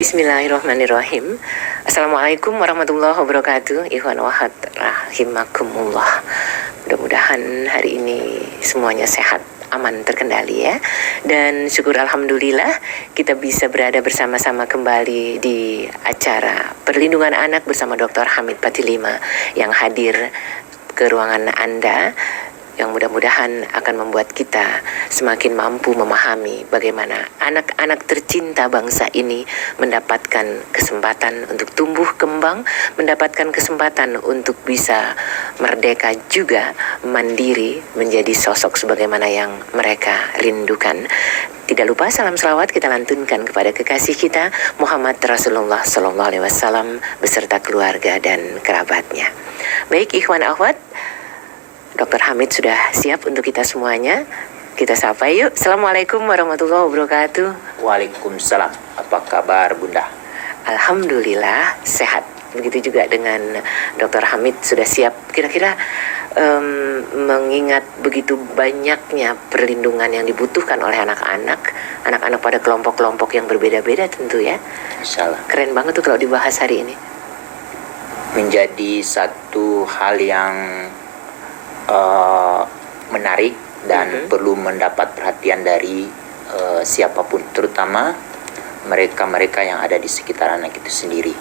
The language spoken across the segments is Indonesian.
Bismillahirrahmanirrahim. Assalamualaikum warahmatullahi wabarakatuh. Ikhwan wahad rahimakumullah. Mudah-mudahan hari ini semuanya sehat, aman, terkendali ya. Dan syukur alhamdulillah kita bisa berada bersama-sama kembali di acara Perlindungan Anak bersama Dr. Hamid Patilima yang hadir ke ruangan Anda, yang mudah-mudahan akan membuat kita semakin mampu memahami bagaimana anak-anak tercinta bangsa ini mendapatkan kesempatan untuk tumbuh kembang, mendapatkan kesempatan untuk bisa merdeka juga mandiri menjadi sosok sebagaimana yang mereka rindukan. Tidak lupa salam selawat kita lantunkan kepada kekasih kita Muhammad Rasulullah SAW beserta keluarga dan kerabatnya. Baik ikhwan akhwat, Dr. Hamid sudah siap untuk kita semuanya. Kita sapa yuk. Assalamualaikum warahmatullahi wabarakatuh. Waalaikumsalam. Apa kabar Bunda? Alhamdulillah sehat. Begitu juga dengan Dr. Hamid sudah siap. Kira-kira mengingat begitu banyaknya perlindungan yang dibutuhkan oleh anak-anak pada kelompok-kelompok yang berbeda-beda tentu ya. Insyaallah. Keren banget tuh kalau dibahas hari ini. Menjadi satu hal yang menarik dan perlu mendapat perhatian dari siapapun, terutama mereka-mereka yang ada di sekitar anak itu sendiri,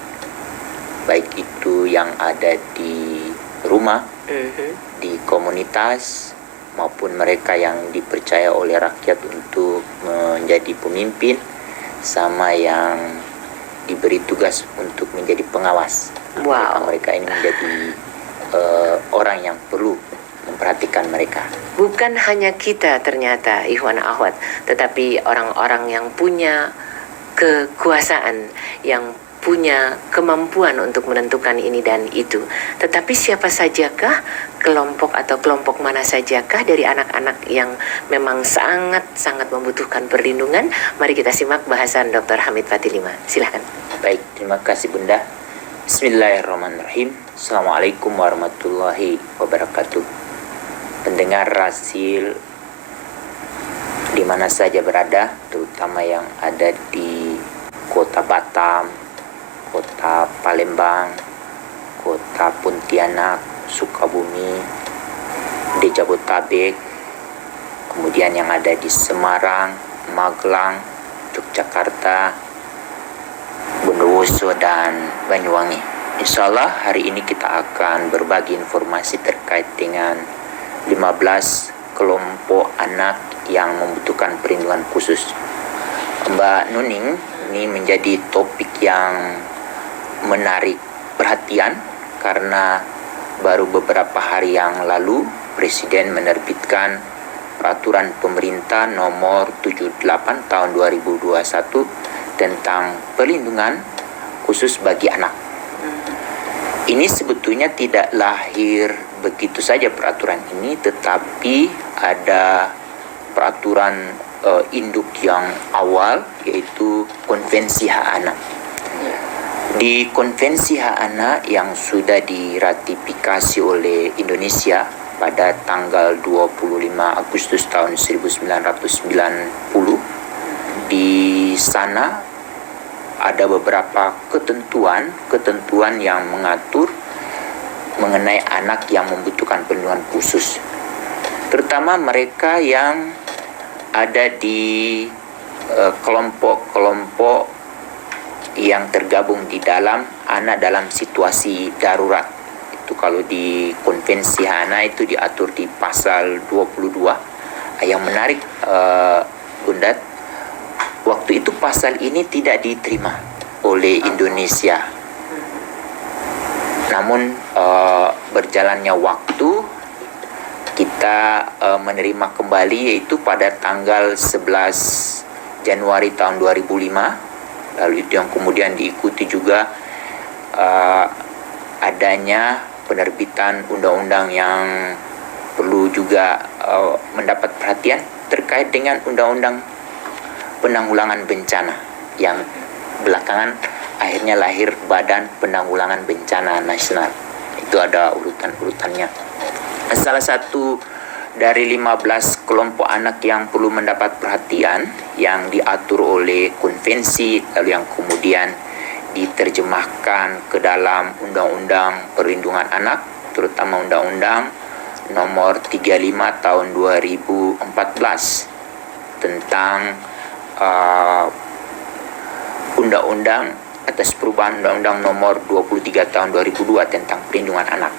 baik itu yang ada di rumah, di komunitas, maupun mereka yang dipercaya oleh rakyat untuk menjadi pemimpin, sama yang diberi tugas untuk menjadi pengawas. Wow. Mereka ini menjadi orang yang perlu memperhatikan mereka. Bukan hanya kita ternyata ikhwan akhwat, tetapi orang-orang yang punya kekuasaan, yang punya kemampuan untuk menentukan ini dan itu. Tetapi siapa sajakah kelompok atau kelompok mana sajakah dari anak-anak yang memang sangat-sangat membutuhkan perlindungan? Mari kita simak bahasan Dr. Hamid Patilima. Silahkan. Baik, terima kasih Bunda. Bismillahirrahmanirrahim. Assalamualaikum warahmatullahi wabarakatuh. Pendengar Rasil di mana saja berada, terutama yang ada di kota Batam, kota Palembang, kota Pontianak, Sukabumi, di Jabodetabek, kemudian yang ada di Semarang, Magelang, Yogyakarta, Bondowoso dan Banyuwangi. Insyaallah hari ini kita akan berbagi informasi terkait dengan 15 kelompok anak yang membutuhkan perlindungan khusus. Mbak Nuning, ini menjadi topik yang menarik perhatian karena baru beberapa hari yang lalu Presiden menerbitkan peraturan pemerintah nomor 78 tahun 2021 tentang perlindungan khusus bagi anak. Ini sebetulnya tidak lahir begitu saja peraturan ini, tetapi ada peraturan induk yang awal, yaitu Konvensi Hak Anak. Di Konvensi Hak Anak yang sudah diratifikasi oleh Indonesia pada tanggal 25 Agustus tahun 1990, di sana ada beberapa ketentuan yang mengatur mengenai anak yang membutuhkan perlindungan khusus, terutama mereka yang ada di kelompok-kelompok yang tergabung di dalam anak dalam situasi darurat. Itu kalau di Konvensi Hak Anak itu diatur di pasal 22. Yang menarik Bunda, waktu itu pasal ini tidak diterima oleh Indonesia. Namun berjalannya waktu kita menerima kembali, yaitu pada tanggal 11 Januari tahun 2005. Lalu itu yang kemudian diikuti juga adanya penerbitan undang-undang yang perlu juga mendapat perhatian terkait dengan undang-undang penanggulangan bencana, yang belakangan akhirnya lahir Badan Penanggulangan Bencana Nasional. Itu ada urutan-urutannya. Salah satu dari 15 kelompok anak yang perlu mendapat perhatian yang diatur oleh konvensi, lalu yang kemudian diterjemahkan ke dalam Undang-Undang Perlindungan Anak, terutama Undang-Undang Nomor 35 Tahun 2014 tentang Undang-Undang atas perubahan Undang-Undang Nomor 23 Tahun 2002 tentang Perlindungan Anak.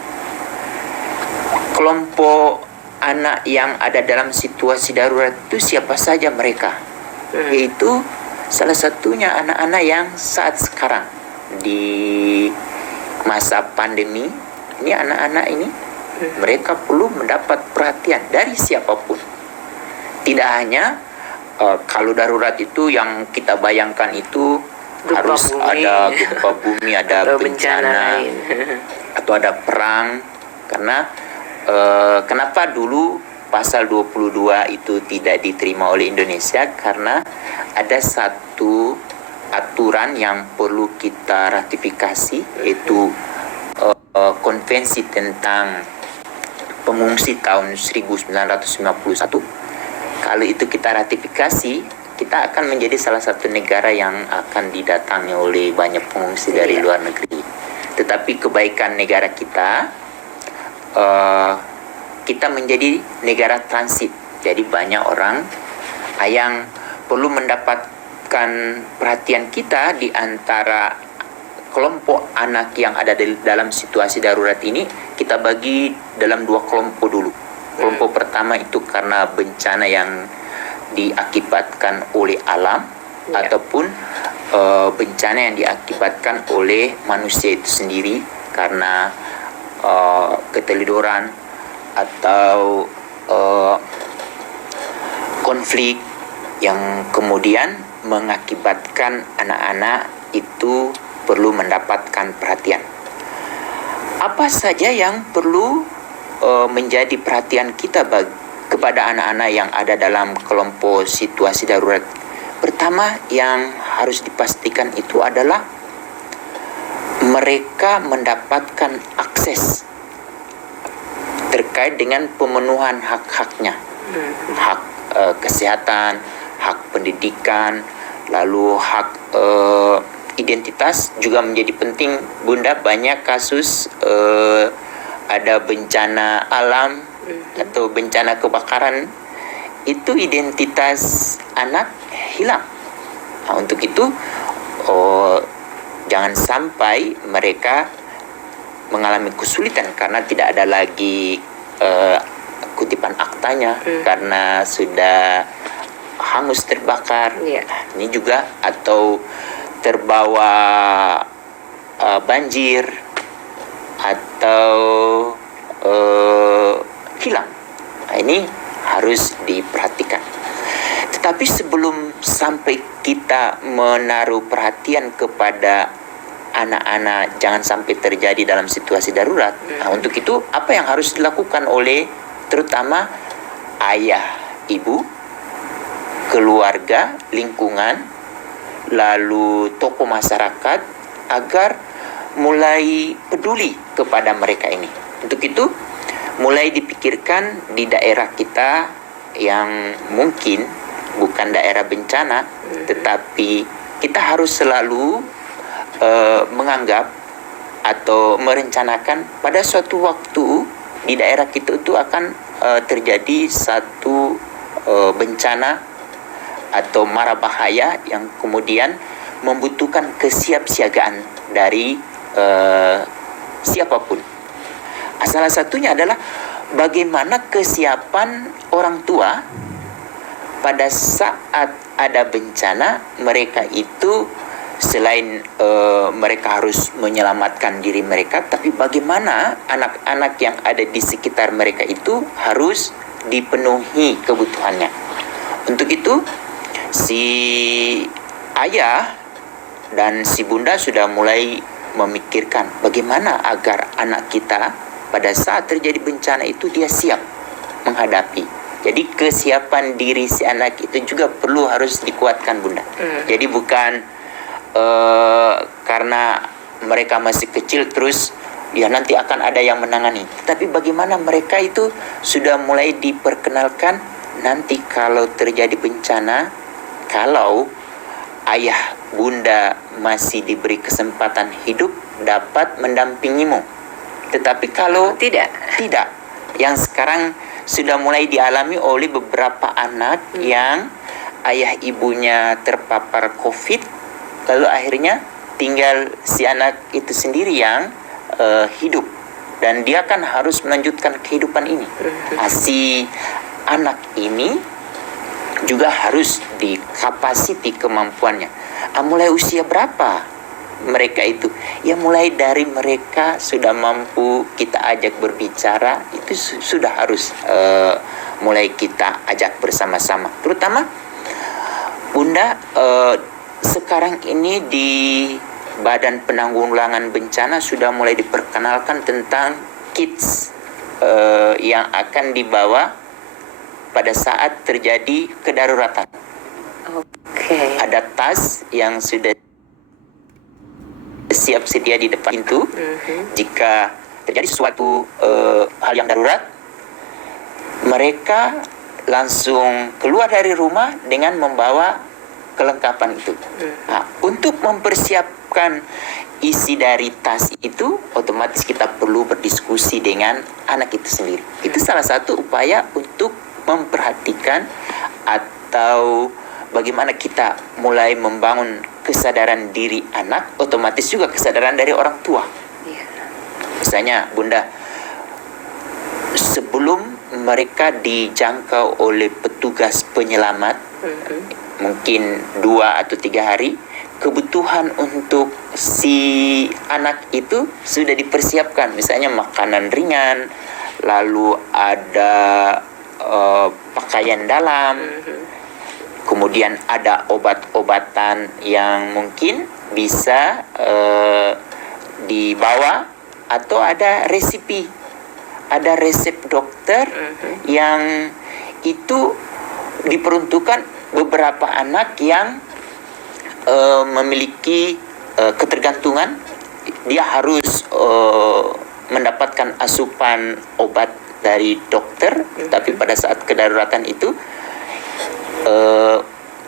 Kelompok anak yang ada dalam situasi darurat itu siapa saja mereka? Yaitu salah satunya anak-anak yang saat sekarang di masa pandemi ini, anak-anak ini mereka perlu mendapat perhatian dari siapapun. Tidak hanya kalau darurat itu yang kita bayangkan itu Gempa harus bumi. ada gempa bumi, ada Atau bencana lain. atau ada perang. Karena kenapa dulu pasal 22 itu tidak diterima oleh Indonesia? Karena ada satu aturan yang perlu kita ratifikasi, yaitu konvensi tentang pengungsi tahun 1951. Kalau itu kita ratifikasi, kita akan menjadi salah satu negara yang akan didatangi oleh banyak pengungsi dari luar negeri. Tetapi kebaikan negara kita, kita menjadi negara transit. Jadi banyak orang yang perlu mendapatkan perhatian kita di antara kelompok anak yang ada dalam situasi darurat ini. Kita bagi dalam dua kelompok dulu. Kelompok pertama itu karena bencana yang diakibatkan oleh alam ataupun bencana yang diakibatkan oleh manusia itu sendiri karena keteledoran atau konflik yang kemudian mengakibatkan anak-anak itu perlu mendapatkan perhatian. Apa saja yang perlu menjadi perhatian kita kepada anak-anak yang ada dalam kelompok situasi darurat? Pertama yang harus dipastikan itu adalah mereka mendapatkan akses terkait dengan pemenuhan hak-haknya, hak kesehatan, hak pendidikan, lalu hak identitas juga menjadi penting. Bunda, banyak kasus ada bencana alam atau bencana kebakaran, itu identitas anak hilang. Nah, untuk itu jangan sampai mereka mengalami kesulitan karena tidak ada lagi kutipan aktanya karena sudah hangus terbakar. Ini juga atau terbawa banjir atau hilang. Nah, ini harus diperhatikan. Tetapi sebelum sampai kita menaruh perhatian kepada anak-anak jangan sampai terjadi dalam situasi darurat. Nah, untuk itu apa yang harus dilakukan oleh terutama ayah, ibu, keluarga, lingkungan, lalu tokoh masyarakat agar mulai peduli kepada mereka ini. Untuk itu mulai dipikirkan di daerah kita yang mungkin bukan daerah bencana, tetapi kita harus selalu menganggap atau merencanakan pada suatu waktu di daerah kita itu akan terjadi satu bencana atau mara bahaya yang kemudian membutuhkan kesiapsiagaan dari siapapun. Salah satunya adalah bagaimana kesiapan orang tua pada saat ada bencana. Mereka itu selain mereka harus menyelamatkan diri mereka, tapi bagaimana anak-anak yang ada di sekitar mereka itu harus dipenuhi kebutuhannya. Untuk itu si ayah dan si bunda sudah mulai memikirkan bagaimana agar anak kita pada saat terjadi bencana itu dia siap menghadapi. Jadi kesiapan diri si anak itu juga perlu harus dikuatkan, Bunda. Jadi bukan karena mereka masih kecil terus ya nanti akan ada yang menangani. Tapi bagaimana mereka itu sudah mulai diperkenalkan nanti kalau terjadi bencana, kalau ayah bunda masih diberi kesempatan hidup dapat mendampingimu. Tetapi kalau Tidak. yang sekarang sudah mulai dialami oleh beberapa anak yang ayah ibunya terpapar COVID, lalu akhirnya tinggal si anak itu sendiri yang hidup, dan dia kan harus melanjutkan kehidupan ini. Si anak ini juga harus di kapasiti kemampuannya. Mulai usia berapa mereka itu? Ya mulai dari mereka sudah mampu kita ajak berbicara, itu sudah harus mulai kita ajak bersama-sama. Terutama Bunda, sekarang ini di Badan Penanggulangan Bencana sudah mulai diperkenalkan tentang kits yang akan dibawa pada saat terjadi kedaruratan. Oke. Ada tas yang sudah siap sedia di depan pintu. Jika terjadi sesuatu hal yang darurat, mereka langsung keluar dari rumah dengan membawa kelengkapan itu. Nah, untuk mempersiapkan isi dari tas itu, otomatis kita perlu berdiskusi dengan anak itu sendiri. Itu salah satu upaya untuk memperhatikan atau bagaimana kita mulai membangun kesadaran diri anak, otomatis juga kesadaran dari orang tua. Iya. Misalnya, Bunda, sebelum mereka dijangkau oleh petugas penyelamat, mungkin 2 atau 3 hari, kebutuhan untuk si anak itu sudah dipersiapkan. Misalnya makanan ringan, lalu ada pakaian dalam, kemudian ada obat-obatan yang mungkin bisa dibawa, atau ada resep dokter yang itu diperuntukkan beberapa anak yang memiliki ketergantungan. Dia harus mendapatkan asupan obat dari dokter, tapi pada saat kedaruratan itu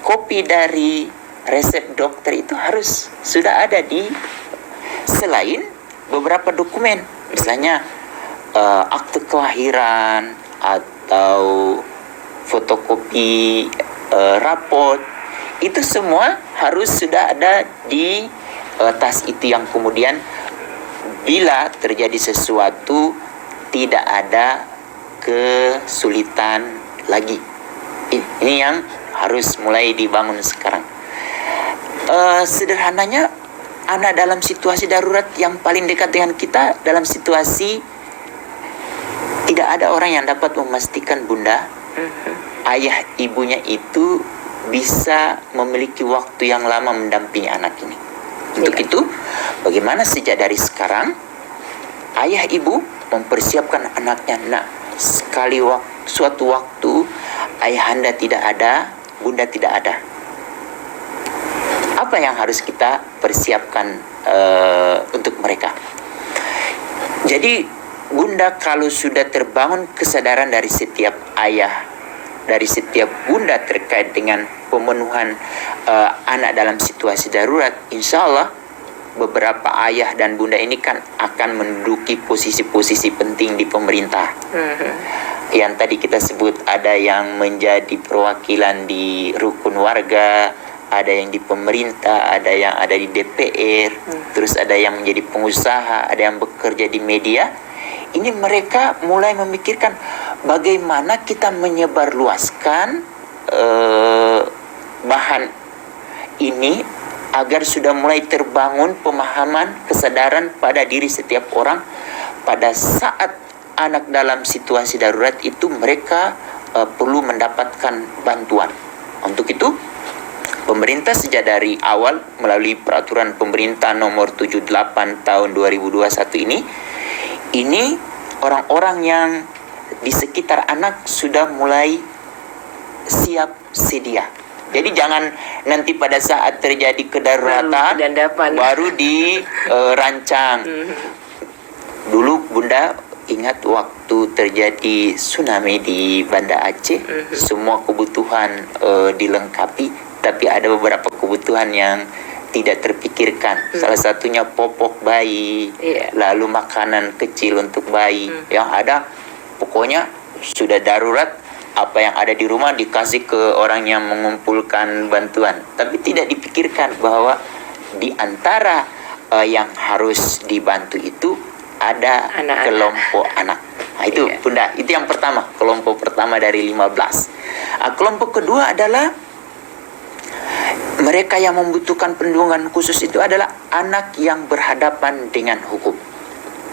kopi dari resep dokter itu harus sudah ada di, selain beberapa dokumen, misalnya akte kelahiran atau fotokopi raport, itu semua harus sudah ada di tas itu, yang kemudian bila terjadi sesuatu tidak ada kesulitan lagi. Ini yang harus mulai dibangun sekarang. Sederhananya, anak dalam situasi darurat yang paling dekat dengan kita, dalam situasi tidak ada orang yang dapat memastikan, Bunda, ayah ibunya itu bisa memiliki waktu yang lama mendampingi anak ini. Untuk itu, bagaimana sejak dari sekarang ayah ibu mempersiapkan anaknya. Nah, suatu waktu ayahanda tidak ada, bunda tidak ada, apa yang harus kita persiapkan untuk mereka? Jadi bunda, kalau sudah terbangun kesadaran dari setiap ayah, dari setiap bunda terkait dengan pemenuhan anak dalam situasi darurat, insya Allah beberapa ayah dan bunda ini kan akan menduduki posisi-posisi penting di pemerintah. Yang tadi kita sebut, ada yang menjadi perwakilan di rukun warga, ada yang di pemerintah, ada yang ada di DPR, terus ada yang menjadi pengusaha, ada yang bekerja di media. Ini mereka mulai memikirkan bagaimana kita menyebarluaskan bahan ini agar sudah mulai terbangun pemahaman, kesadaran pada diri setiap orang pada saat anak dalam situasi darurat itu mereka perlu mendapatkan bantuan. Untuk itu, pemerintah sejak dari awal melalui peraturan pemerintah nomor 78 tahun 2021 ini orang-orang yang di sekitar anak sudah mulai siap sedia. Jadi jangan nanti pada saat terjadi kedaruratan baru dirancang. Dulu Bunda ingat waktu terjadi tsunami di Banda Aceh, semua kebutuhan dilengkapi, tapi ada beberapa kebutuhan yang tidak terpikirkan. Salah satunya popok bayi, lalu makanan kecil untuk bayi. Yang ada pokoknya sudah darurat, apa yang ada di rumah dikasih ke orang yang mengumpulkan bantuan. Tapi tidak dipikirkan bahwa di antara yang harus dibantu itu ada Anak-anak. kelompok anak. Nah, itu Bunda, itu yang pertama, kelompok pertama dari 15. Kelompok kedua adalah mereka yang membutuhkan perlindungan khusus itu adalah anak yang berhadapan dengan hukum.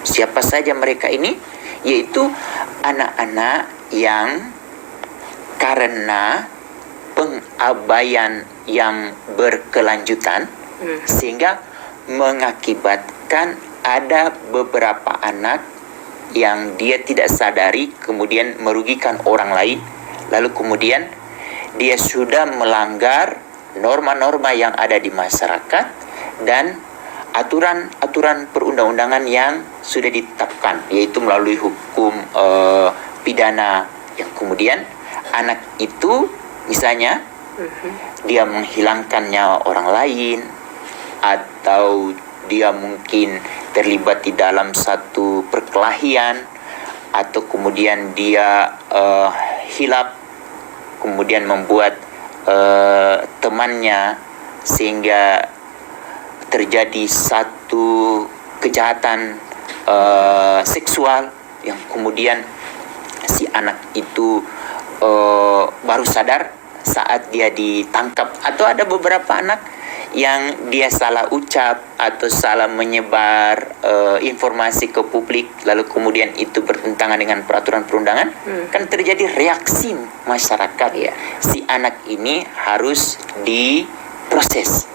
Siapa saja mereka ini? Yaitu anak-anak yang karena pengabaian yang berkelanjutan sehingga mengakibatkan ada beberapa anak yang dia tidak sadari kemudian merugikan orang lain, lalu kemudian dia sudah melanggar norma-norma yang ada di masyarakat dan aturan-aturan perundang-undangan yang sudah ditetapkan, yaitu melalui hukum pidana, yang kemudian anak itu misalnya dia menghilangkan nyawa orang lain, atau dia mungkin terlibat di dalam satu perkelahian, atau kemudian dia hilap, kemudian membuat temannya sehingga terjadi satu kejahatan seksual yang kemudian si anak itu baru sadar saat dia ditangkap. Atau ada beberapa anak yang dia salah ucap atau salah menyebar informasi ke publik, lalu kemudian itu bertentangan dengan peraturan perundangan, kan terjadi reaksi masyarakat. Si anak ini harus diproses.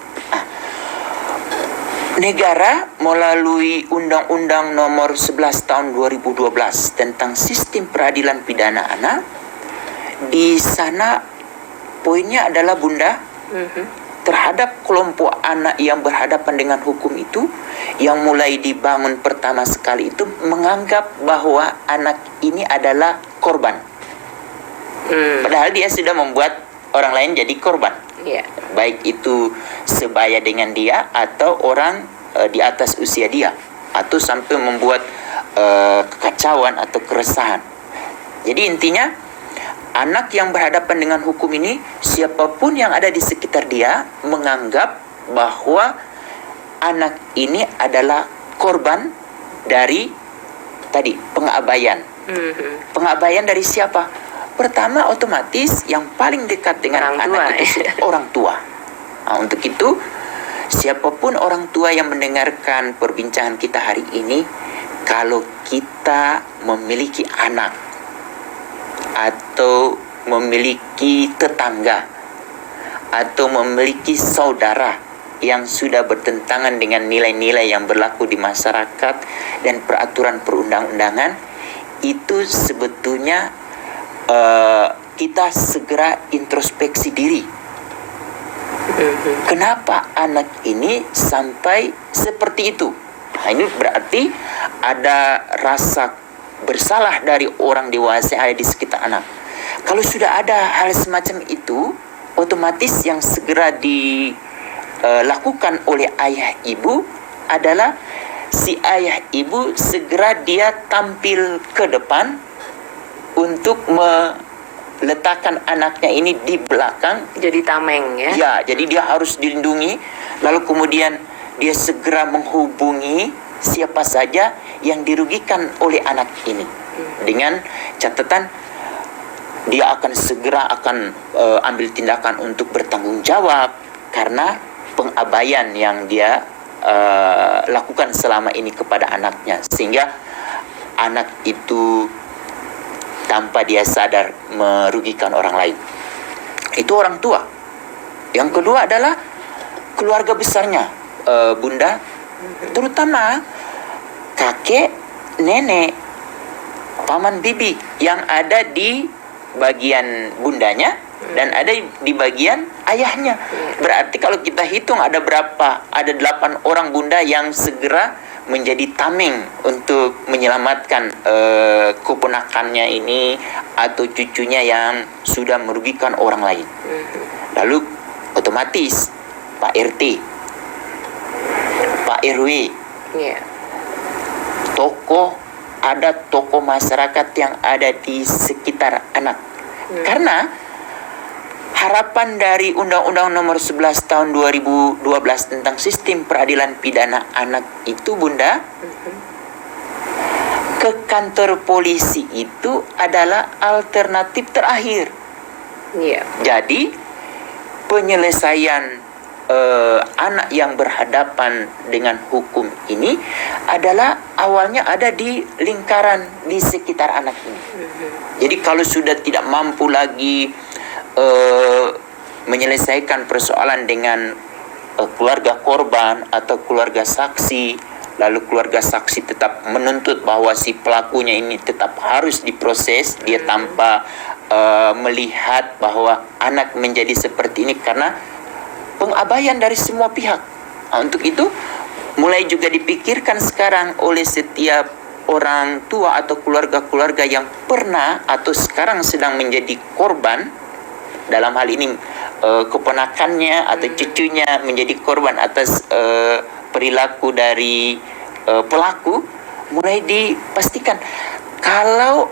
Negara melalui Undang-Undang Nomor 11 Tahun 2012 tentang Sistem Peradilan Pidana Anak, di sana poinnya adalah Bunda, terhadap kelompok anak yang berhadapan dengan hukum itu, yang mulai dibangun pertama sekali itu menganggap bahwa anak ini adalah korban. Padahal dia sudah membuat orang lain jadi korban. Baik itu sebaya dengan dia atau orang di atas usia dia, atau sampai membuat kekacauan atau keresahan. Jadi intinya, anak yang berhadapan dengan hukum ini, siapapun yang ada di sekitar dia menganggap bahwa anak ini adalah korban dari tadi pengabaian. Pengabaian dari siapa? Pertama, otomatis yang paling dekat dengan orang anak tua, itu orang tua. Nah, untuk itu, siapapun orang tua yang mendengarkan perbincangan kita hari ini, kalau kita memiliki anak atau memiliki tetangga atau memiliki saudara yang sudah bertentangan dengan nilai-nilai yang berlaku di masyarakat dan peraturan perundang-undangan, itu sebetulnya kita segera introspeksi diri. Kenapa anak ini sampai seperti itu? Nah, ini berarti ada rasa bersalah dari orang dewasa yang ada di sekitar anak. Kalau sudah ada hal semacam itu, otomatis yang segera dilakukan oleh ayah ibu adalah si ayah ibu segera dia tampil ke depan untuk meletakkan anaknya ini di belakang. Jadi tameng ya? Ya, jadi dia harus dilindungi. Lalu kemudian dia segera menghubungi siapa saja yang dirugikan oleh anak ini. Dengan catatan dia akan segera ambil tindakan untuk bertanggung jawab karena pengabaian yang dia lakukan selama ini kepada anaknya. Sehingga anak itu tanpa dia sadar merugikan orang lain. Itu orang tua. Yang kedua adalah keluarga besarnya, Bunda, terutama kakek, nenek, paman bibi yang ada di bagian bundanya dan ada di bagian ayahnya. Berarti kalau kita hitung ada berapa? Ada 8 orang Bunda yang segera menjadi tameng untuk menyelamatkan keponakannya ini atau cucunya yang sudah merugikan orang lain. Lalu otomatis Pak RT, Pak RW, ada tokoh masyarakat yang ada di sekitar anak. Karena harapan dari Undang-Undang Nomor 11 Tahun 2012 tentang Sistem Peradilan Pidana Anak itu, Bunda, ke kantor polisi itu adalah alternatif terakhir. Jadi penyelesaian anak yang berhadapan dengan hukum ini adalah awalnya ada di lingkaran di sekitar anak ini. Jadi kalau sudah tidak mampu lagi menyelesaikan persoalan dengan keluarga korban atau keluarga saksi, lalu keluarga saksi tetap menuntut bahwa si pelakunya ini tetap harus diproses, dia tanpa melihat bahwa anak menjadi seperti ini karena pengabaian dari semua pihak. Untuk itu mulai juga dipikirkan sekarang oleh setiap orang tua atau keluarga-keluarga yang pernah atau sekarang sedang menjadi korban, dalam hal ini keponakannya atau cucunya menjadi korban atas perilaku dari pelaku, mulai dipastikan kalau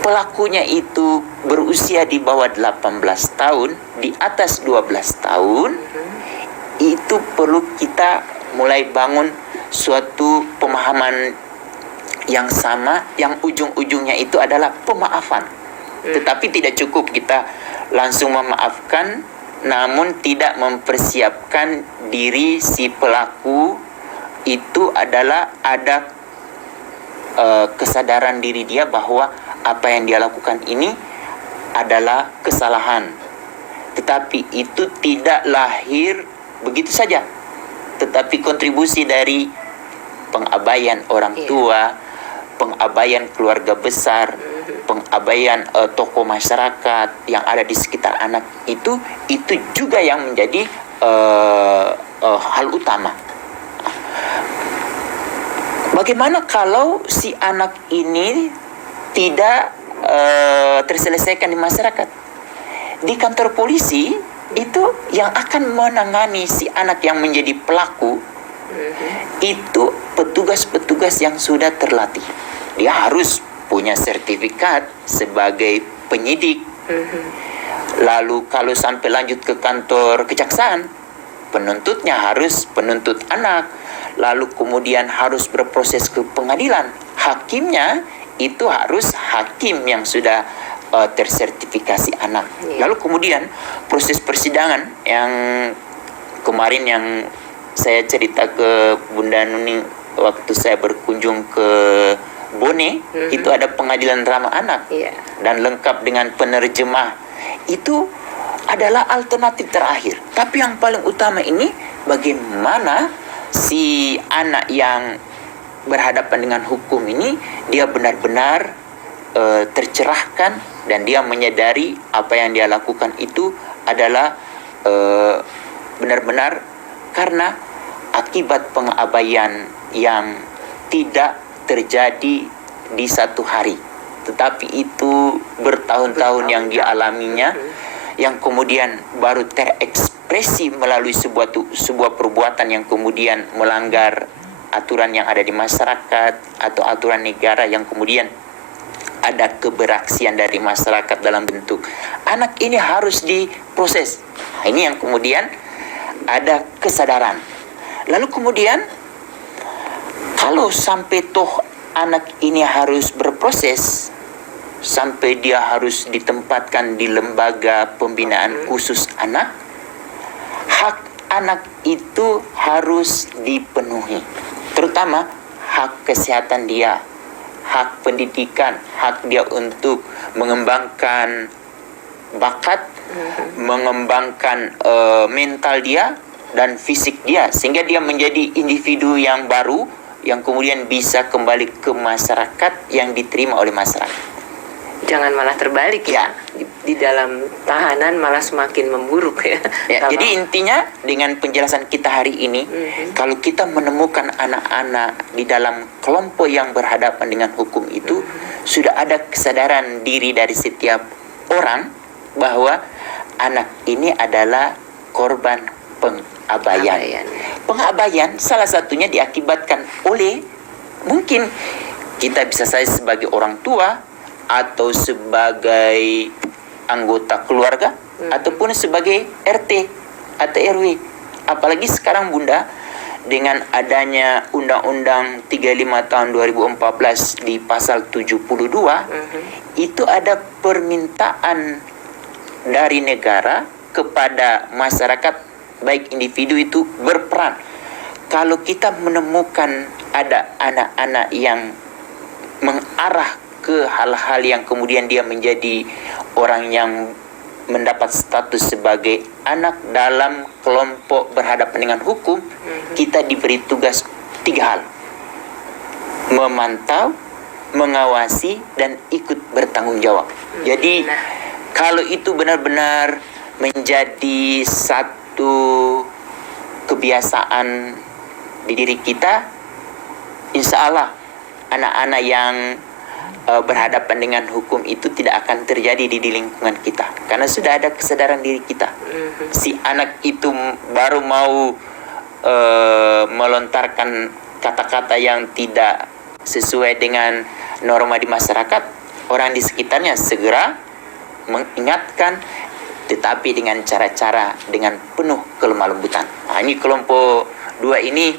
pelakunya itu berusia di bawah 18 tahun, di atas 12 tahun, itu perlu kita mulai bangun suatu pemahaman yang sama, yang ujung-ujungnya itu adalah pemaafan. Tetapi tidak cukup kita langsung memaafkan, namun tidak mempersiapkan diri si pelaku itu adalah ada kesadaran diri dia bahwa apa yang dia lakukan ini adalah kesalahan. Tetapi itu tidak lahir begitu saja, tetapi kontribusi dari pengabaian orang tua, pengabaian keluarga besar, pengabaian tokoh masyarakat yang ada di sekitar anak itu juga yang menjadi hal utama. Bagaimana kalau si anak ini tidak terselesaikan di masyarakat? Di kantor polisi itu yang akan menangani si anak yang menjadi pelaku itu petugas-petugas yang sudah terlatih. Dia harus punya sertifikat sebagai penyidik. Lalu kalau sampai lanjut ke kantor kejaksaan, penuntutnya harus penuntut anak. Lalu kemudian harus berproses ke pengadilan. Hakimnya itu harus hakim yang sudah tersertifikasi anak. Lalu kemudian proses persidangan yang kemarin yang saya cerita ke Bunda Nuni waktu saya berkunjung ke Bone, itu ada pengadilan ramah anak dan lengkap dengan penerjemah. Itu adalah alternatif terakhir. Tapi yang paling utama ini bagaimana si anak yang berhadapan dengan hukum ini dia benar-benar tercerahkan dan dia menyadari apa yang dia lakukan itu adalah benar-benar karena akibat pengabaian yang tidak terjadi di satu hari, tetapi itu bertahun-tahun yang dialaminya, yang kemudian baru terekspresi melalui sebuah perbuatan yang kemudian melanggar aturan yang ada di masyarakat atau aturan negara, yang kemudian ada keberaksian dari masyarakat dalam bentuk anak ini harus diproses. Nah, ini yang kemudian ada kesadaran. Lalu kemudian kalau sampai toh anak ini harus berproses, sampai dia harus ditempatkan di lembaga pembinaan khusus anak, hak anak itu harus dipenuhi. Terutama hak kesehatan dia, hak pendidikan, hak dia untuk mengembangkan bakat, mengembangkan mental dia dan fisik dia, sehingga dia menjadi individu yang baru yang kemudian bisa kembali ke masyarakat, yang diterima oleh masyarakat. Jangan malah terbalik ya. Di dalam tahanan malah semakin memburuk ya. Ya, jadi intinya dengan penjelasan kita hari ini, kalau kita menemukan anak-anak di dalam kelompok yang berhadapan dengan hukum itu, sudah ada kesadaran diri dari setiap orang bahwa anak ini adalah korban pengabaian. Pengabaian salah satunya diakibatkan oleh mungkin kita bisa saya sebagai orang tua atau sebagai anggota keluarga ataupun sebagai RT atau RW. Apalagi sekarang Bunda, dengan adanya Undang-Undang 35 tahun 2014 di pasal 72, itu ada permintaan dari negara kepada masyarakat, baik individu itu berperan. Kalau kita menemukan ada anak-anak yang mengarah ke hal-hal yang kemudian dia menjadi orang yang mendapat status sebagai anak dalam kelompok berhadapan dengan hukum, kita diberi tugas 3 hal: memantau, mengawasi, dan ikut bertanggung jawab. Jadi kalau itu benar-benar menjadi satu kebiasaan di diri kita, insya Allah anak-anak yang berhadapan dengan hukum itu tidak akan terjadi di lingkungan kita, karena sudah ada kesadaran diri kita. Si anak itu baru mau melontarkan kata-kata yang tidak sesuai dengan norma di masyarakat, orang di sekitarnya segera mengingatkan, tetapi dengan cara-cara dengan penuh kelemah lembutan. Nah, ini kelompok 2 ini,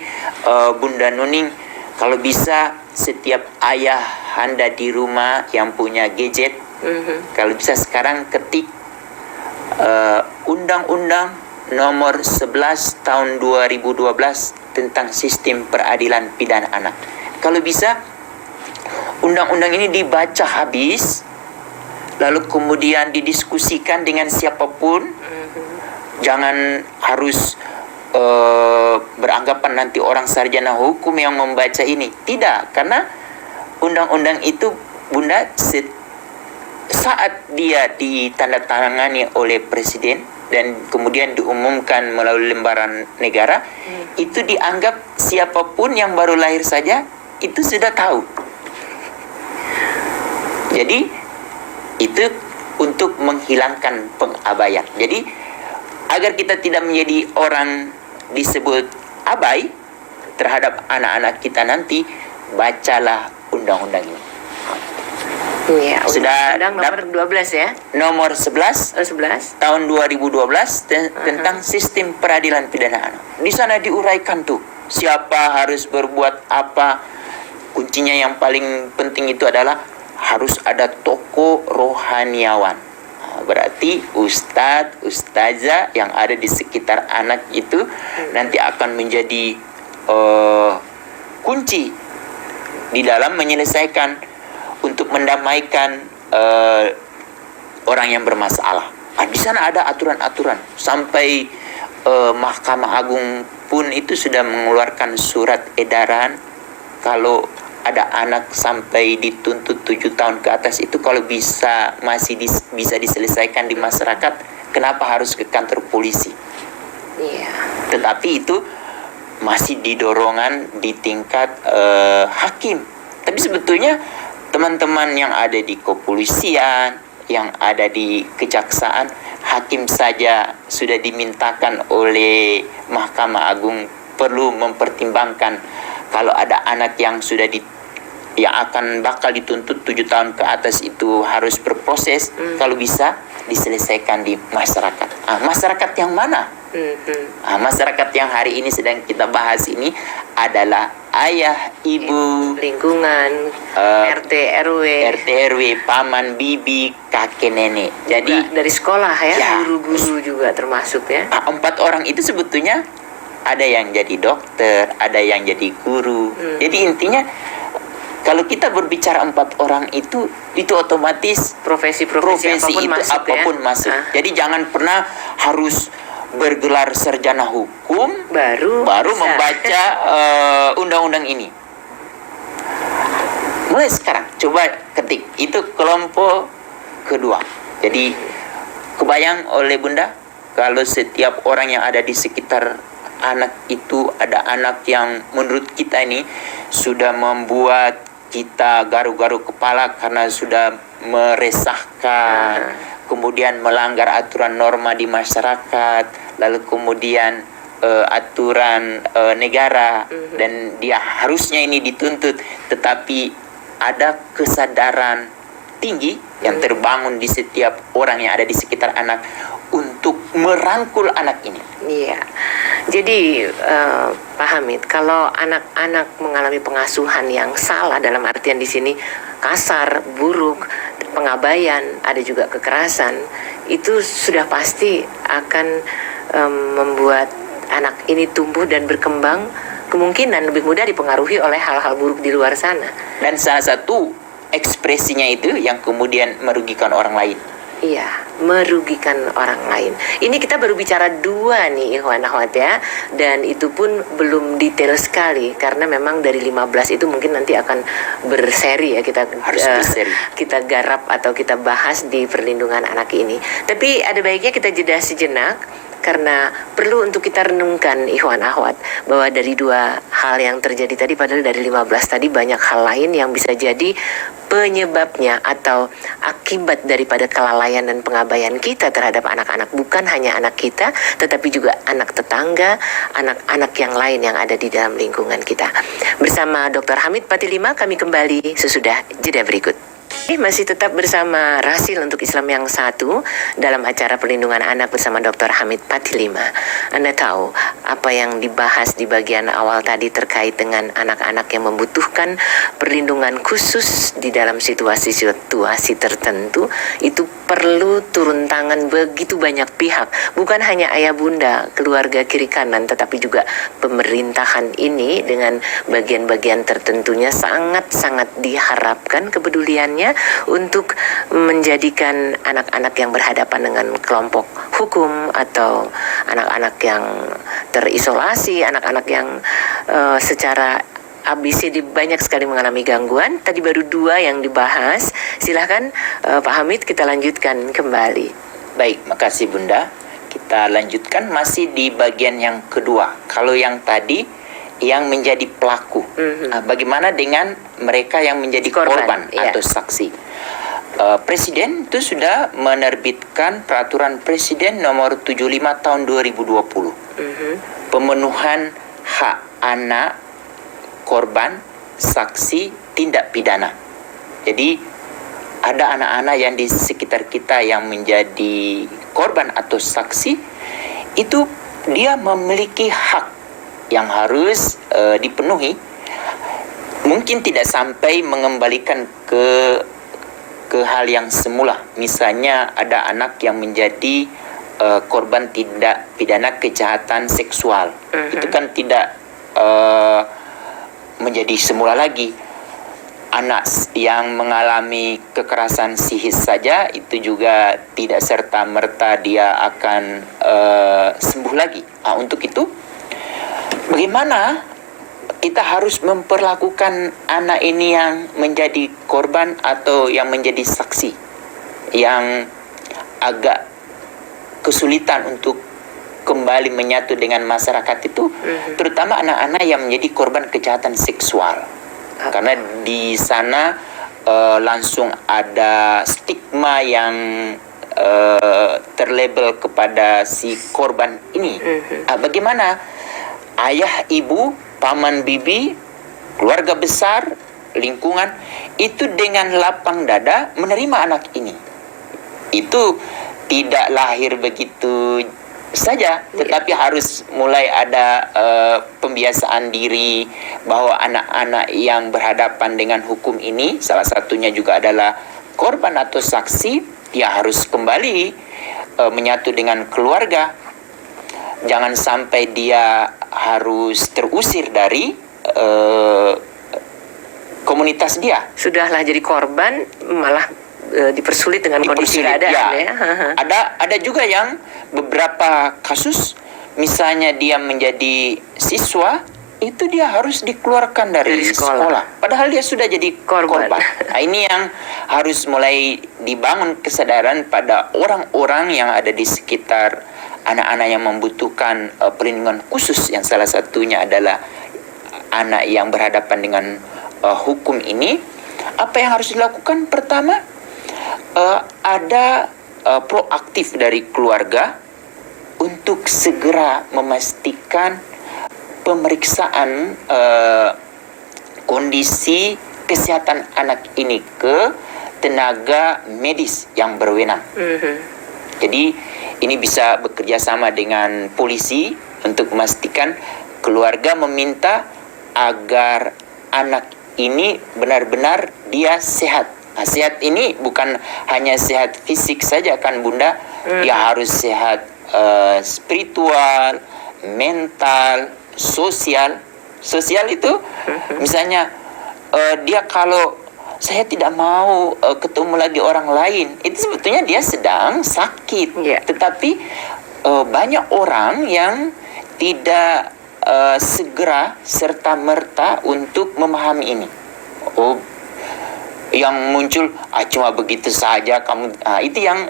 Bunda Nuning, kalau bisa setiap ayah anda di rumah yang punya gadget, kalau bisa sekarang ketik Undang-Undang nomor 11 tahun 2012 tentang sistem peradilan pidana anak. Kalau bisa undang-undang ini dibaca habis, lalu kemudian didiskusikan dengan siapapun. Jangan harus beranggapan nanti orang sarjana hukum yang membaca ini. Tidak, karena undang-undang itu Bunda, saat dia ditandatangani oleh presiden dan kemudian diumumkan melalui lembaran negara, itu dianggap siapapun yang baru lahir saja itu sudah tahu. Jadi itu untuk menghilangkan pengabaian. Jadi agar kita tidak menjadi orang disebut abai terhadap anak-anak kita nanti, bacalah undang-undang ini. Ya, sudah nomor 12 ya. Nomor 11 tahun 2012 tentang sistem peradilan pidana anak. Di sana diuraikan tuh siapa harus berbuat apa. Kuncinya yang paling penting itu adalah harus ada tokoh rohaniawan. Berarti ustadz, ustazah yang ada di sekitar anak itu nanti akan menjadi kunci di dalam menyelesaikan, untuk mendamaikan orang yang bermasalah. Di sana ada aturan-aturan. Sampai Mahkamah Agung pun itu sudah mengeluarkan surat edaran, kalau ada anak sampai dituntut 7 tahun ke atas itu kalau bisa masih bisa diselesaikan di masyarakat, kenapa harus ke kantor polisi? Tetapi itu masih didorongan di tingkat hakim. Tapi sebetulnya teman-teman yang ada di kepolisian, yang ada di kejaksaan, hakim saja sudah dimintakan oleh Mahkamah Agung perlu mempertimbangkan kalau ada anak yang sudah yang akan bakal dituntut 7 tahun ke atas itu harus berproses, kalau bisa diselesaikan di masyarakat. Masyarakat yang mana? Masyarakat yang hari ini sedang kita bahas ini adalah ayah, ibu, lingkungan, RT RW, paman, bibi, kakek, nenek. Jadi dari sekolah ya, guru-guru juga termasuk ya. 4 orang itu sebetulnya ada yang jadi dokter, ada yang jadi guru. Jadi intinya kalau kita berbicara 4 orang itu otomatis profesi apapun masuk. Jadi jangan pernah harus bergelar sarjana hukum baru membaca undang-undang ini. Mulai sekarang coba ketik itu kelompok kedua. Jadi kebayang oleh Bunda, kalau setiap orang yang ada di sekitar anak itu ada anak yang menurut kita ini sudah membuat kita garu-garu kepala karena sudah meresahkan, kemudian melanggar aturan norma di masyarakat, lalu kemudian aturan negara, dan dia harusnya ini dituntut, tetapi ada kesadaran tinggi yang terbangun di setiap orang yang ada di sekitar anak untuk merangkul anak ini. Iya. Jadi Pak Hamid, kalau anak-anak mengalami pengasuhan yang salah, dalam artian di sini kasar, buruk, pengabaian, ada juga kekerasan, itu sudah pasti akan membuat anak ini tumbuh dan berkembang, kemungkinan lebih mudah dipengaruhi oleh hal-hal buruk di luar sana. Dan salah satu ekspresinya itu yang kemudian merugikan orang lain. Iya, merugikan orang lain. Ini kita baru bicara 2 nih, Ikhwan Akhwat ya. Dan itu pun belum detail sekali, karena memang dari 15 itu mungkin nanti akan berseri ya, kita Harus berseri. kita garap atau kita bahas di perlindungan anak ini. Tapi ada baiknya kita jeda sejenak, karena perlu untuk kita renungkan, Ikhwan Akhwat, bahwa dari 2 hal yang terjadi tadi, padahal dari 15 tadi banyak hal lain yang bisa jadi penyebabnya atau akibat daripada kelalaian dan pengabaian kita terhadap anak-anak. Bukan hanya anak kita, tetapi juga anak tetangga, anak-anak yang lain yang ada di dalam lingkungan kita. Bersama Dr. Hamid Patilima, kami kembali sesudah jeda berikut. Masih tetap bersama Rasil untuk Islam yang Satu dalam acara perlindungan anak bersama Dr. Hamid Patilima. Anda tahu apa yang dibahas di bagian awal tadi terkait dengan anak-anak yang membutuhkan perlindungan khusus di dalam situasi-situasi tertentu. Itu perlu turun tangan begitu banyak pihak, bukan hanya ayah bunda, keluarga kiri kanan, tetapi juga pemerintahan ini dengan bagian-bagian tertentunya sangat-sangat diharapkan kepeduliannya untuk menjadikan anak-anak yang berhadapan dengan kelompok hukum atau anak-anak yang terisolasi, anak-anak yang secara ABCD banyak sekali mengalami gangguan. Tadi baru 2 yang dibahas. Silahkan Pak Hamid, kita lanjutkan kembali. Baik, makasih Bunda. Kita lanjutkan masih di bagian yang kedua. Kalau yang tadi yang menjadi pelaku, bagaimana dengan mereka yang menjadi korban iya, atau saksi? Presiden itu sudah menerbitkan peraturan Presiden nomor 75 tahun 2020. Pemenuhan hak anak, korban, saksi, tindak pidana. Jadi ada anak-anak yang di sekitar kita yang menjadi korban atau saksi, itu dia memiliki hak yang harus dipenuhi. Mungkin tidak sampai mengembalikan ke hal yang semula. Misalnya ada anak yang menjadi korban tindak pidana kejahatan seksual. Itu kan tidak menjadi semula lagi. Anak yang mengalami kekerasan psikis saja itu juga tidak serta-merta dia akan sembuh lagi. Untuk itu, bagaimana kita harus memperlakukan anak ini yang menjadi korban atau yang menjadi saksi, yang agak kesulitan untuk kembali menyatu dengan masyarakat itu, terutama anak-anak yang menjadi korban kejahatan seksual. Karena di sana langsung ada stigma yang terlabel kepada si korban ini. Bagaimana ayah, ibu, paman, bibi, keluarga besar, lingkungan itu dengan lapang dada menerima anak ini. Itu tidak lahir begitu saja, tetapi harus mulai ada pembiasaan diri bahwa anak-anak yang berhadapan dengan hukum ini, salah satunya juga adalah korban atau saksi, dia harus kembali menyatu dengan keluarga. Jangan sampai dia harus terusir dari komunitas dia. Sudahlah jadi korban, malah dipersulit dengan kondisi keadaan ya. Ada juga yang beberapa kasus, misalnya dia menjadi siswa itu dia harus dikeluarkan dari sekolah. Padahal dia sudah jadi korban. Nah, ini yang harus mulai dibangun kesadaran pada orang-orang yang ada di sekitar anak-anak yang membutuhkan perlindungan khusus, yang salah satunya adalah anak yang berhadapan dengan hukum ini. Apa yang harus dilakukan? Pertama, ada proaktif dari keluarga untuk segera memastikan pemeriksaan kondisi kesehatan anak ini ke tenaga medis yang berwenang. Jadi ini bisa bekerja sama dengan polisi untuk memastikan keluarga meminta agar anak ini benar-benar dia sehat. Nah, sehat ini bukan hanya sehat fisik saja kan Bunda, dia harus sehat spiritual, mental, sosial itu misalnya dia kalau saya tidak mau ketemu lagi orang lain, itu sebetulnya dia sedang sakit. Tetapi banyak orang yang tidak segera serta merta untuk memahami ini. Yang muncul cuma begitu saja kamu, itu yang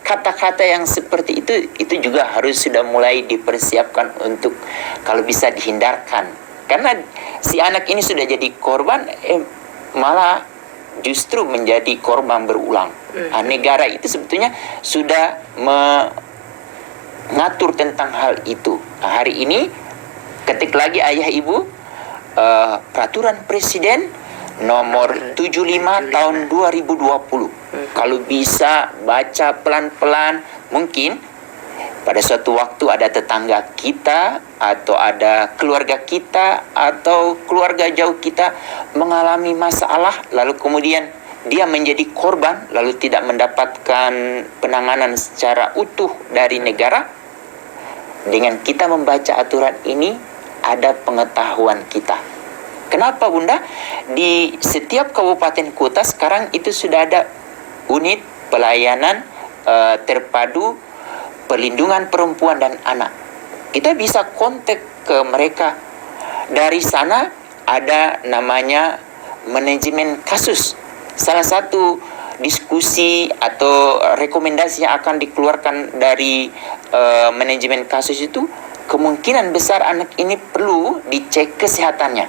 kata-kata yang seperti itu juga harus sudah mulai dipersiapkan untuk kalau bisa dihindarkan, karena si anak ini sudah jadi korban, malah justru menjadi korban berulang. Negara itu sebetulnya sudah mengatur tentang hal itu. Hari ini ketik lagi ayah ibu peraturan presiden nomor 75 tahun 2020. Kalau bisa baca pelan-pelan, mungkin pada suatu waktu ada tetangga kita atau ada keluarga kita atau keluarga jauh kita mengalami masalah, lalu kemudian dia menjadi korban, lalu tidak mendapatkan penanganan secara utuh dari negara. Dengan kita membaca aturan ini, ada pengetahuan kita. Kenapa Bunda? Di setiap kabupaten kota sekarang itu sudah ada unit pelayanan terpadu perlindungan perempuan dan anak. Kita bisa kontak ke mereka. Dari sana ada namanya manajemen kasus. Salah satu diskusi atau rekomendasi yang akan dikeluarkan dari manajemen kasus itu, kemungkinan besar anak ini perlu dicek kesehatannya.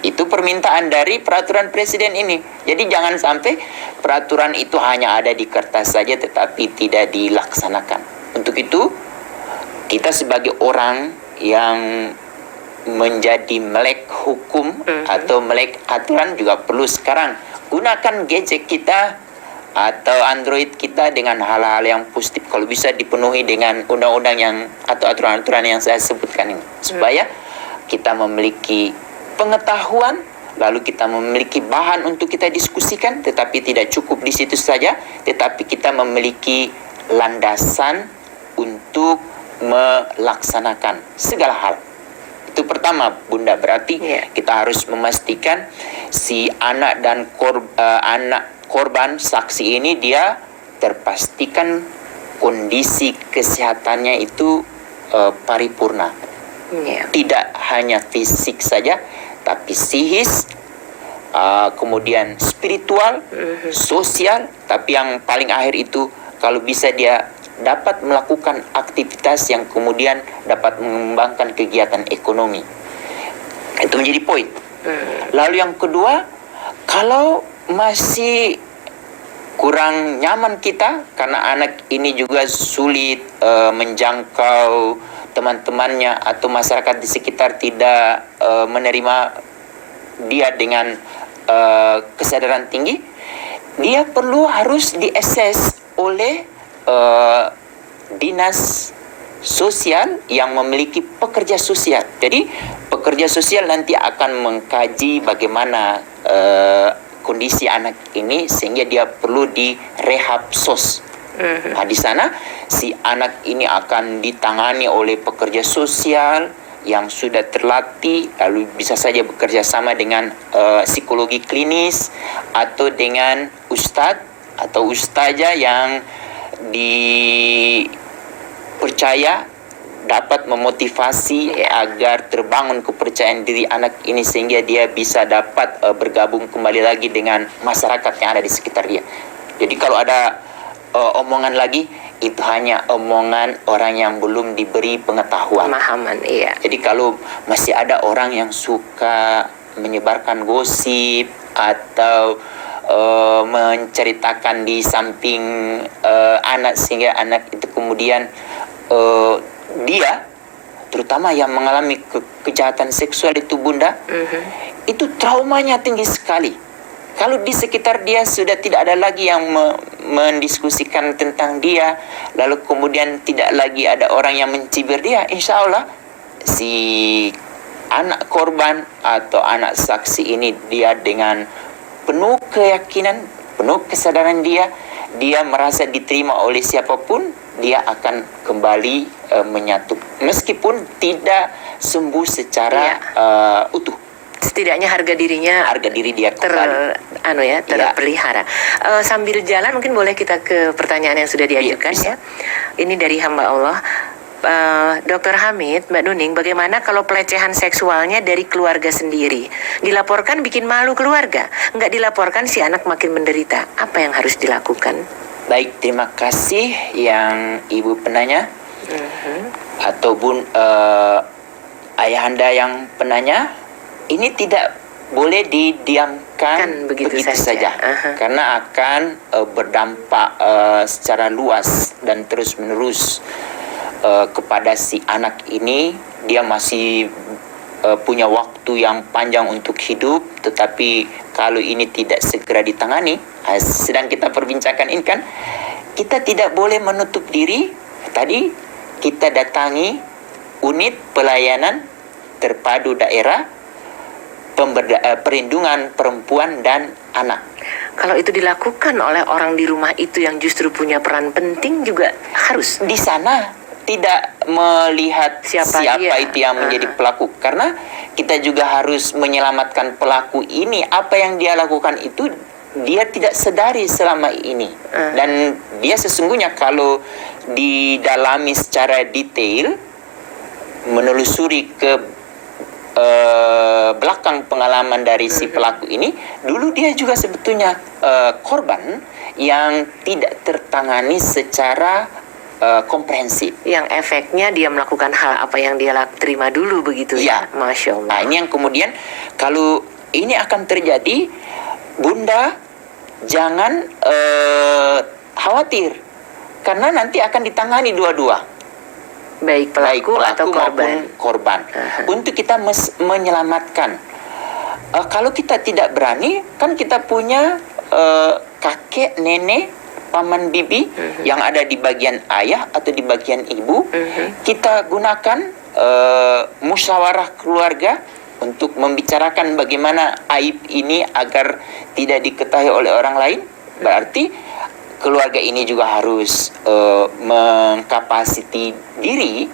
Itu permintaan dari peraturan presiden ini. Jadi jangan sampai peraturan itu hanya ada di kertas saja tetapi tidak dilaksanakan. Untuk itu, kita sebagai orang yang menjadi melek hukum atau melek aturan juga perlu sekarang gunakan gadget kita atau Android kita dengan hal-hal yang positif, kalau bisa dipenuhi dengan undang-undang yang atau aturan-aturan yang saya sebutkan ini, supaya kita memiliki pengetahuan, lalu kita memiliki bahan untuk kita diskusikan, tetapi tidak cukup di situ saja, tetapi kita memiliki landasan untuk melaksanakan segala hal. Itu pertama Bunda, berarti kita harus memastikan si anak dan korban saksi ini dia terpastikan kondisi kesehatannya itu paripurna. Tidak hanya fisik saja, tapi psikis, kemudian spiritual, sosial, tapi yang paling akhir itu kalau bisa dia dapat melakukan aktivitas yang kemudian dapat mengembangkan kegiatan ekonomi. Itu menjadi poin. Lalu yang kedua, kalau masih kurang nyaman kita karena anak ini juga sulit menjangkau teman-temannya atau masyarakat di sekitar tidak menerima dia dengan kesadaran tinggi, dia perlu harus diakses oleh dinas sosial yang memiliki pekerja sosial. Jadi pekerja sosial nanti akan mengkaji bagaimana kondisi anak ini sehingga dia perlu di rehab sos. Nah, di sana si anak ini akan ditangani oleh pekerja sosial yang sudah terlatih, lalu bisa saja bekerja sama dengan psikologi klinis atau dengan ustadz atau ustazah yang dipercaya dapat memotivasi agar terbangun kepercayaan diri anak ini sehingga dia bisa dapat bergabung kembali lagi dengan masyarakat yang ada di sekitar dia. Jadi kalau ada omongan lagi, itu hanya omongan orang yang belum diberi pengetahuan. Pemahaman, iya. Jadi kalau masih ada orang yang suka menyebarkan gosip atau menceritakan di samping anak sehingga anak itu kemudian dia terutama yang mengalami kejahatan seksual itu Bunda, itu traumanya tinggi sekali. Kalau di sekitar dia sudah tidak ada lagi yang mendiskusikan tentang dia, lalu kemudian tidak lagi ada orang yang mencibir dia, insya Allah si anak korban atau anak saksi ini dia dengan penuh keyakinan, penuh kesadaran dia merasa diterima oleh siapapun, dia akan kembali menyatu meskipun tidak sembuh secara utuh. Setidaknya harga diri dia kembali terpelihara. Sambil jalan mungkin boleh kita ke pertanyaan yang sudah diajukan ya. Ini dari hamba Allah. Dr. Hamid, Mbak Nuning, bagaimana kalau pelecehan seksualnya dari keluarga sendiri? Dilaporkan bikin malu keluarga, nggak dilaporkan si anak makin menderita. Apa yang harus dilakukan? Baik, terima kasih yang Ibu penanya ataupun ayahanda yang penanya. Ini tidak boleh didiamkan begitu saja. Karena akan berdampak secara luas dan terus-menerus kepada si anak ini. Dia masih punya waktu yang panjang untuk hidup, tetapi kalau ini tidak segera ditangani, sedang kita perbincangkan ini kan, kita tidak boleh menutup diri. Tadi kita datangi unit pelayanan terpadu daerah perlindungan perempuan dan anak. Kalau itu dilakukan oleh orang di rumah itu yang justru punya peran penting juga harus. Di sana tidak melihat siapa itu yang menjadi pelaku. Karena kita juga harus menyelamatkan pelaku ini. Apa yang dia lakukan itu dia tidak sadari selama ini. Dan dia sesungguhnya kalau didalami secara detail, menelusuri ke belakang pengalaman dari si pelaku ini, dulu dia juga sebetulnya korban yang tidak tertangani secara komprehensif. Yang efeknya dia melakukan hal apa yang dia terima dulu begitu ya. Masya Allah. Nah, ini yang kemudian kalau ini akan terjadi, Bunda jangan khawatir karena nanti akan ditangani dua-dua. Baik pelaku atau korban. Untuk kita menyelamatkan. Kalau kita tidak berani, kan kita punya kakek, nenek, paman, bibi yang ada di bagian ayah atau di bagian ibu. Kita gunakan musyawarah keluarga untuk membicarakan bagaimana aib ini agar tidak diketahui oleh orang lain. Berarti keluarga ini juga harus mengkapasiti diri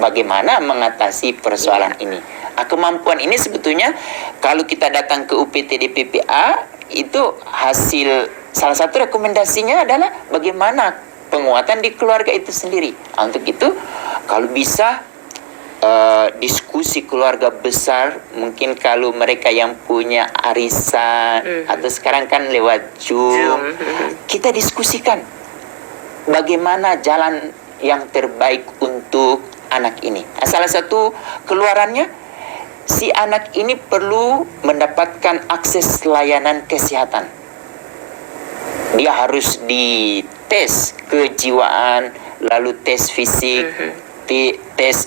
bagaimana mengatasi persoalan ini. Kemampuan ini sebetulnya kalau kita datang ke UPTD PPA itu hasil salah satu rekomendasinya adalah bagaimana penguatan di keluarga itu sendiri. Untuk itu kalau bisa diskusi keluarga besar, mungkin kalau mereka yang punya arisan atau sekarang kan lewat Zoom, kita diskusikan bagaimana jalan yang terbaik untuk anak ini. Salah satu keluarannya, si anak ini perlu mendapatkan akses layanan kesehatan. Dia harus dites kejiwaan, lalu tes fisik, tes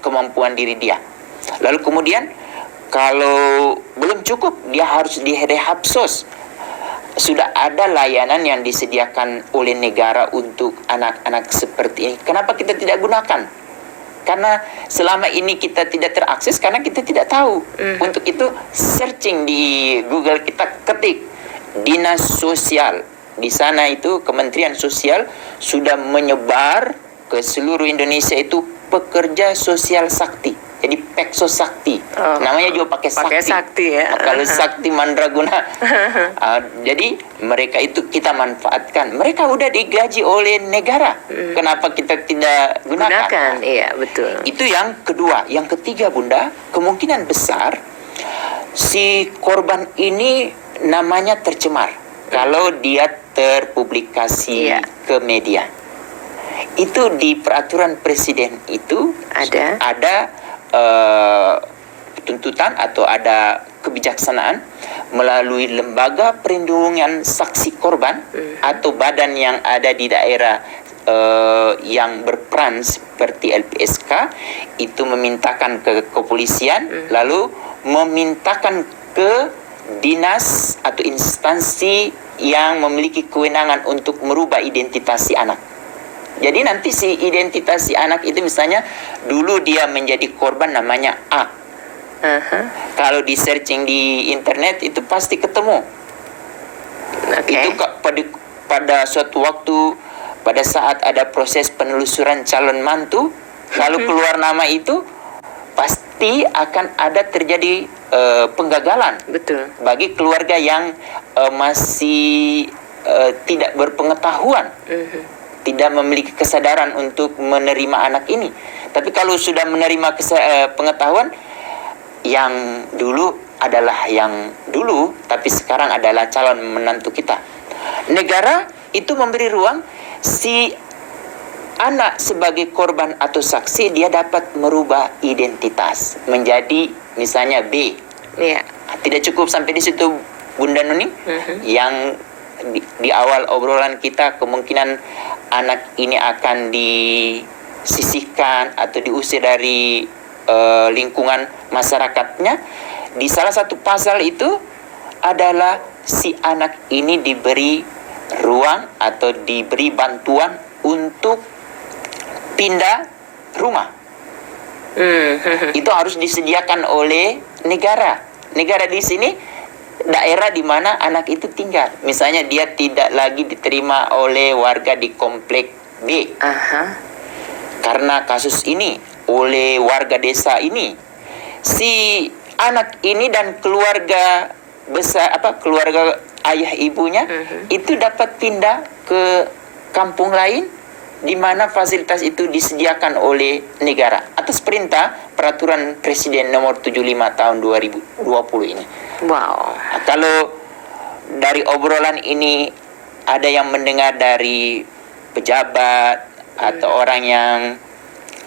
kemampuan diri dia. Lalu kemudian kalau belum cukup, dia harus direhab sos. Sudah ada layanan yang disediakan oleh negara untuk anak-anak seperti ini. Kenapa kita tidak gunakan? Karena selama ini kita tidak terakses karena kita tidak tahu. Untuk itu searching di Google, kita ketik Dinas Sosial. Di sana itu Kementerian Sosial sudah menyebar ke seluruh Indonesia itu pekerja sosial sakti. Jadi Pekso Sakti. Namanya juga pakai Pakai sakti. sakti ya. Kalau Sakti Mandraguna. Jadi mereka itu kita manfaatkan. Mereka udah digaji oleh negara. Kenapa kita tidak gunakan? Gunakan, iya betul. Itu yang kedua. Yang ketiga, Bunda, kemungkinan besar si korban ini namanya tercemar kalau dia terpublikasi Iya. ke media. Itu di peraturan presiden itu ada tuntutan atau ada kebijaksanaan melalui lembaga perlindungan saksi korban atau badan yang ada di daerah yang berperan seperti LPSK itu memintakan ke kepolisian lalu memintakan ke dinas atau instansi yang memiliki kewenangan untuk merubah identitas si anak. Jadi nanti si identitas si anak itu misalnya dulu dia menjadi korban namanya A. Kalau di searching di internet itu pasti ketemu. Itu pada suatu waktu pada saat ada proses penelusuran calon mantu, kalau keluar nama itu pasti akan ada terjadi penggagalan. Betul. Bagi keluarga yang masih tidak berpengetahuan, tidak memiliki kesadaran untuk menerima anak ini. Tapi kalau sudah menerima pengetahuan, yang dulu adalah yang dulu, tapi sekarang adalah calon menantu kita. Negara itu memberi ruang si anak sebagai korban atau saksi, dia dapat merubah identitas menjadi misalnya B. Iya. Tidak cukup sampai di situ, Bunda Nuni. Yang di awal obrolan kita kemungkinan anak ini akan disisihkan atau diusir dari lingkungan masyarakatnya. Di salah satu pasal itu adalah si anak ini diberi ruang atau diberi bantuan untuk pindah rumah. Itu harus disediakan oleh negara. Negara di sini daerah di mana anak itu tinggal. Misalnya dia tidak lagi diterima oleh warga di komplek B. Karena kasus ini oleh warga desa ini, si anak ini dan keluarga besar keluarga ayah ibunya itu dapat pindah ke kampung lain di mana fasilitas itu disediakan oleh negara atas perintah peraturan Presiden nomor 75 tahun 2020 ini. Wow. Nah, kalau dari obrolan ini ada yang mendengar dari pejabat atau orang yang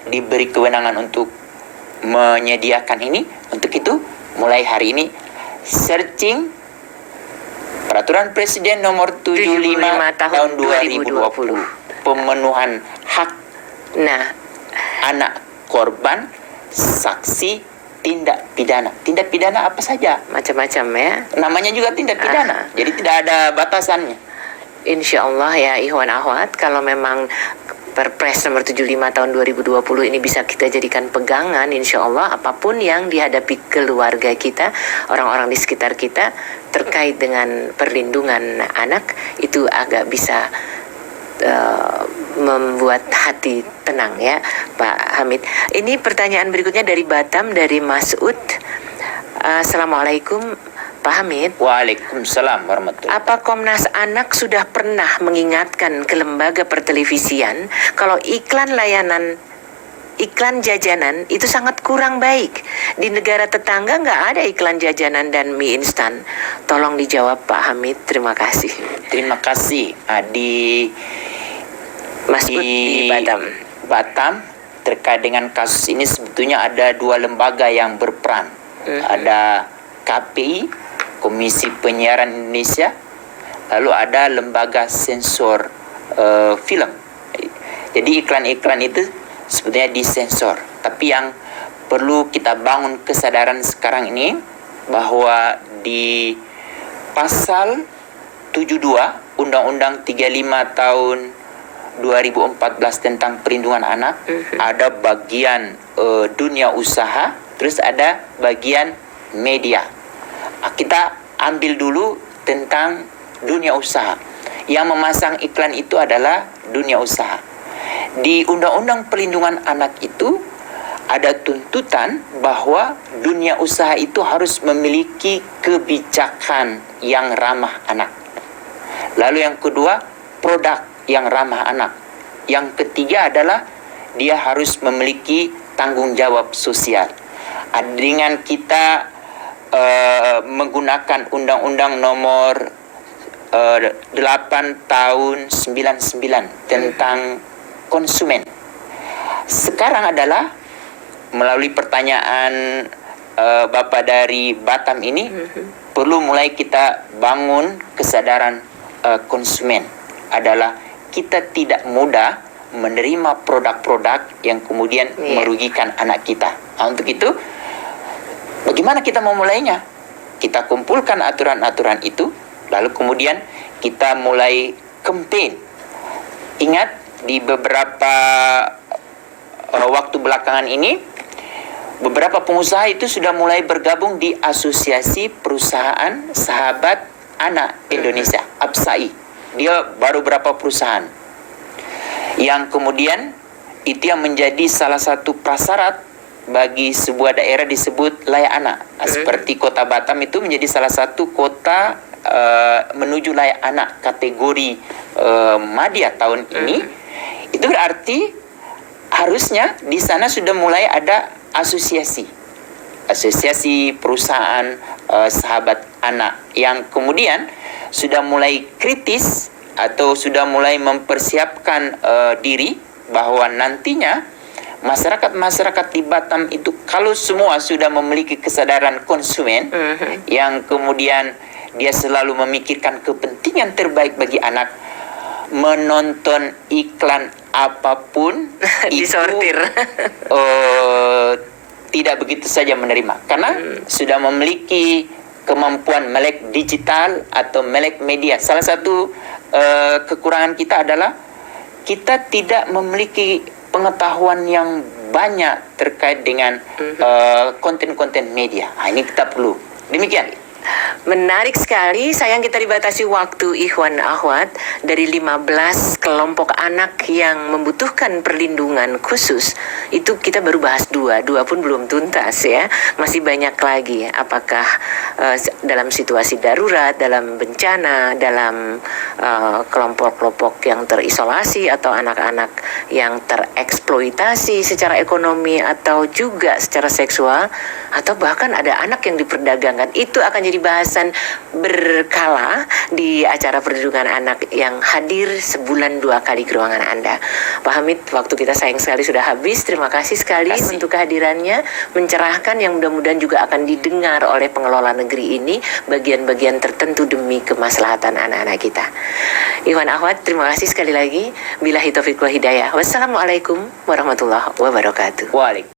diberi kewenangan untuk menyediakan ini, untuk itu mulai hari ini searching peraturan Presiden nomor 75 tahun 2020 pemenuhan hak anak korban, saksi, tindak pidana. Tindak pidana apa saja? Macam-macam ya. Namanya juga tindak pidana. Jadi tidak ada batasannya. Insya Allah ya ikhwan akhwat, kalau memang Perpres nomor 75 tahun 2020 ini bisa kita jadikan pegangan, insya Allah apapun yang dihadapi keluarga kita, orang-orang di sekitar kita terkait dengan perlindungan anak, itu agak bisa membuat hati tenang ya Pak Hamid. Ini pertanyaan berikutnya dari Batam, dari Mas'ud. Assalamualaikum Pak Hamid. Waalaikumsalam warahmatullahi. Apa Komnas Anak sudah pernah mengingatkan ke lembaga pertelevisian kalau iklan jajanan itu sangat kurang baik? Di negara tetangga nggak ada iklan jajanan dan mie instan. Tolong dijawab Pak Hamid, terima kasih. Terima kasih. Mas'ud di Batam terkait dengan kasus ini sebetulnya ada dua lembaga yang berperan. Ada KPI, Komisi Penyiaran Indonesia, lalu ada lembaga sensor film. Jadi iklan-iklan itu sebetulnya disensor. Tapi yang perlu kita bangun kesadaran sekarang ini bahwa di pasal 72 Undang-Undang 35 tahun 2014 tentang perlindungan anak, ada bagian dunia usaha, terus ada bagian media. Kita ambil dulu tentang dunia usaha. Yang memasang iklan itu adalah dunia usaha. Di Undang-Undang Perlindungan Anak itu ada tuntutan bahwa dunia usaha itu harus memiliki kebijakan yang ramah anak. Lalu yang kedua, produk yang ramah anak. Yang ketiga adalah dia harus memiliki tanggung jawab sosial. Dengan kita menggunakan Undang-Undang nomor 8 tahun 99 tentang konsumen. Sekarang adalah melalui pertanyaan Bapak dari Batam ini, perlu mulai kita bangun kesadaran konsumen. Adalah kita tidak mudah menerima produk-produk yang kemudian merugikan anak kita. Untuk itu, bagaimana kita memulainya? Kita kumpulkan aturan-aturan itu, lalu kemudian kita mulai campaign. Ingat, di beberapa waktu belakangan ini, beberapa pengusaha itu sudah mulai bergabung di Asosiasi Perusahaan Sahabat Anak Indonesia, APSAI. Dia baru berapa perusahaan. Yang kemudian itu yang menjadi salah satu prasyarat bagi sebuah daerah disebut layak anak. Seperti Kota Batam itu menjadi salah satu kota menuju layak anak kategori Madya tahun ini. Itu berarti harusnya di sana sudah mulai ada asosiasi perusahaan sahabat anak yang kemudian sudah mulai kritis atau sudah mulai mempersiapkan diri bahwa nantinya masyarakat di Batam itu kalau semua sudah memiliki kesadaran konsumen yang kemudian dia selalu memikirkan kepentingan terbaik bagi anak, menonton iklan apapun itu tidak begitu saja menerima karena sudah memiliki kemampuan melek digital atau melek media. Salah satu kekurangan kita adalah kita tidak memiliki pengetahuan yang banyak terkait dengan konten-konten media. Ini kita perlu. Demikian. Menarik sekali, sayang kita dibatasi waktu Ikhwan Akhwat. Dari 15 kelompok anak yang membutuhkan perlindungan khusus, itu kita baru bahas dua pun belum tuntas ya. Masih banyak lagi, apakah dalam situasi darurat, dalam bencana, dalam kelompok-kelompok yang terisolasi atau anak-anak yang tereksploitasi secara ekonomi atau juga secara seksual, atau bahkan ada anak yang diperdagangkan. Itu akan jadi bahasan berkala di acara perlindungan anak yang hadir sebulan 2 kali ke ruangan Anda. Pak Hamid, waktu kita sayang sekali sudah habis. Terima kasih sekali untuk kehadirannya, mencerahkan yang mudah-mudahan juga akan didengar oleh pengelola negeri ini bagian-bagian tertentu demi kemaslahatan anak-anak kita. Ikhwan Akhwat, terima kasih sekali lagi. Billahi taufiq wal hidayah. Wassalamualaikum warahmatullahi wabarakatuh. Waalaikumsalam.